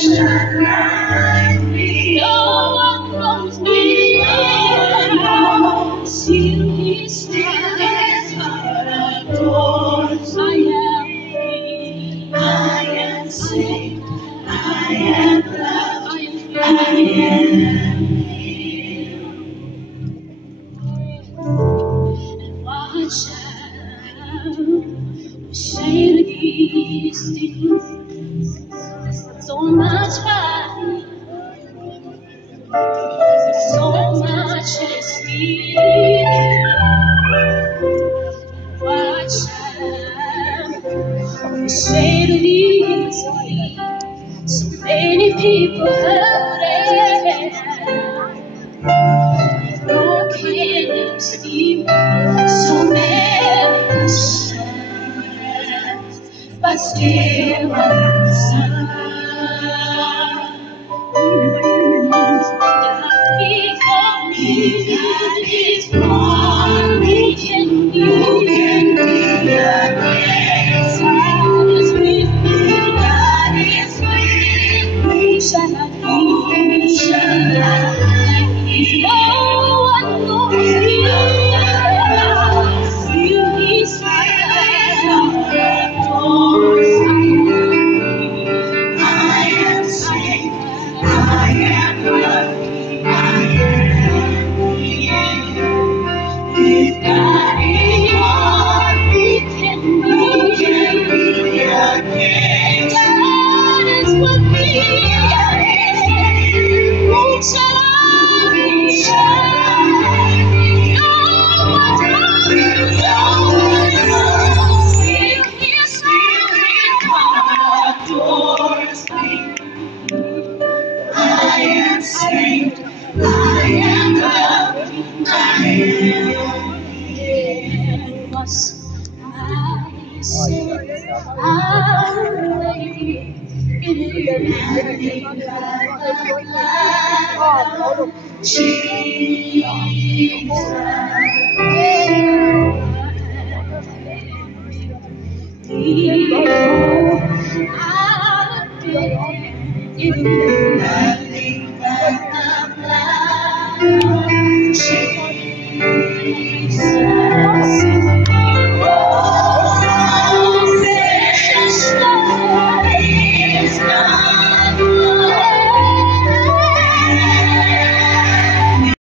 shine like me. No one knows me. Still His heart adores. I am saved. I am loved. I am healed. And what shall we say to these things? So much fun, so much esteem. What shall we say to these things? So many people hurting, broken and esteem. So many sins, but still I'm sad. God is born. We can be again. God is with me. God is with me. Who shall I fear? Who shall I fear? No one knows me. Feel His fire adores. I am saved. I am loved. If God is one, we can be again. God is with me. Who shall I fear? No one knows. His Spirit adores me. I am saved. I am loved. I am healed. Was I saved? I'm waiting in the land of Jesus.